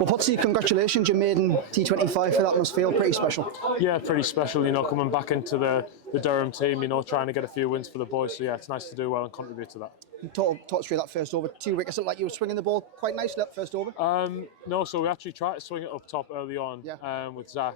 Well, Potsy, congratulations, your maiden T25 for that must feel pretty special. Yeah, pretty special, coming back into the Durham team, trying to get a few wins for the boys. So yeah, it's nice to do well and contribute to that. Talk us through that first over. 2 wickets, looked like you were swinging the ball quite nicely that first over. No, so we actually tried to swing it up top early on with Zach,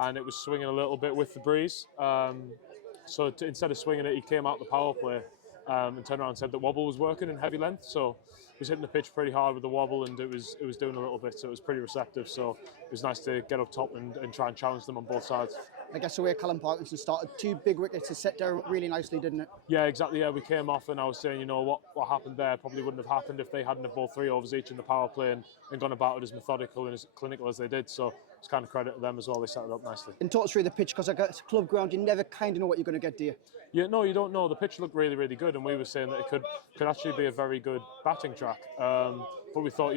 and it was swinging a little bit with the breeze. Instead of swinging it, he came out the power play and turned around and said that wobble was working in heavy length. So he was hitting the pitch pretty hard with the wobble, and it was doing a little bit. So it was pretty receptive. So it was nice to get up top and try and challenge them on both sides. I guess the way Callum Parkinson started, 2 big wickets to set down really nicely, didn't it? Yeah, exactly. Yeah, we came off and I was saying, what happened there probably wouldn't have happened if they hadn't have bowled 3 overs each in the power play and gone about it as methodical and as clinical as they did. So it's kind of credit to them as well. They set it up nicely. And talk us through the pitch, because it's a club ground, you never kind of know what you're going to get, do you? Yeah, no, you don't know. The pitch looked really, really good, and we were saying that it could actually be a very good batting track. But we thought,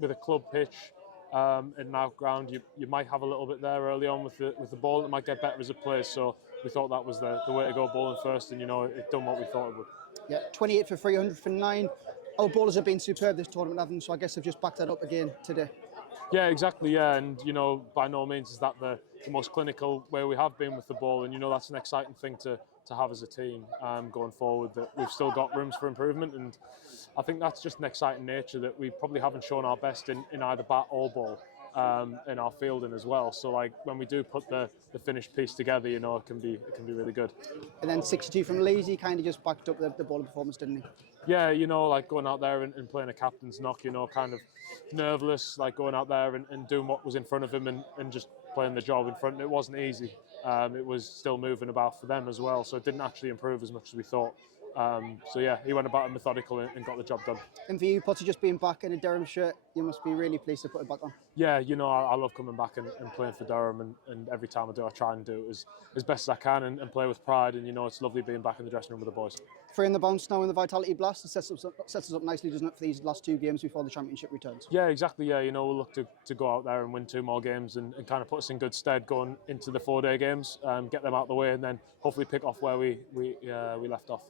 with a club pitch, in our ground, you might have a little bit there early on with the ball, and it might get better as it plays. So we thought that was the way to go, bowling first, and it done what we thought it would. Yeah, 28 for 300 for 9. Our bowlers have been superb this tournament, haven't they? So I guess they've just backed that up again today. Yeah, exactly. Yeah, and by no means is that the most clinical way we have been with the ball, and that's an exciting thing to have as a team going forward. That we've still got rooms for improvement, and I think that's just an exciting nature that we probably haven't shown our best in either bat or ball in our fielding as well. So when we do put the finished piece together, it can be really good. And then 62 from Lazy kind of just backed up the bowling performance, didn't he? Yeah, going out there and playing a captain's knock, kind of nerveless, going out there and doing what was in front of him and just playing the job in front. It wasn't easy. It was still moving about for them as well, so it didn't actually improve as much as we thought. He went about it methodical and got the job done. And for you, Potsy, just being back in a Durham shirt, you must be really pleased to put it back on. Yeah, I love coming back and playing for Durham, and every time I do, I try and do it as best as I can and play with pride, and it's lovely being back in the dressing room with the boys. 3 in the bounce now in the Vitality Blast. It sets us up nicely, doesn't it, for these last 2 games before the championship returns? Yeah, exactly. Yeah, we'll look to go out there and win 2 more games and kind of put us in good stead going into the 4-day games, get them out of the way, and then hopefully pick off where we left off.